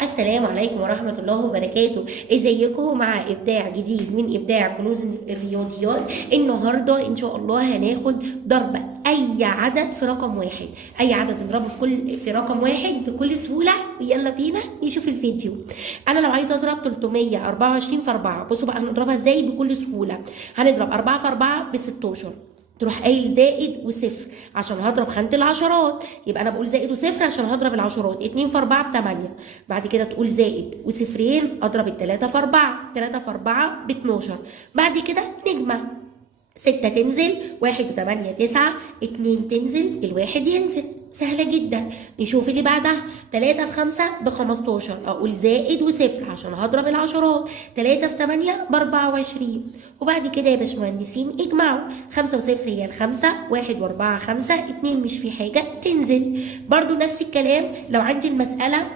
السلام عليكم ورحمة الله وبركاته. ازيكم؟ مع ابداع جديد من ابداع كنوز الرياضيات. النهاردة ان شاء الله هناخد ضرب اي عدد في رقم واحد، اي عدد نضربه في رقم واحد بكل سهولة. يلا بينا نشوف الفيديو. انا لو عايزة اضرب 324 في 4، بصوا بقى هنضربها ازاي بكل سهولة. هنضرب 4 في 4 ب 16، تروح قايل زائد وصفر عشان هضرب خانة العشرات، يبقى انا بقول زائد وصفر عشان هضرب العشرات. 2 في 4 ب8. بعد كده تقول زائد وصفرين اضرب التلاتة في 4، 3 في 4 ب 12. بعد كده نجمع، 6 تنزل، 1 ب8 9، 2 تنزل، الواحد ينزل. سهلة جدا. نشوف اللي بعدها. 3 في 5 ب 15، أقول زائد وصفر عشان هضرب العشرات. 3 في 8 ب 24. وبعد كده يا باشمهندسين اجمعوا، 5 وصفر هي الخمسة، 1 و4 5، 2 مش في حاجة تنزل. برضو نفس الكلام لو عندي المسألة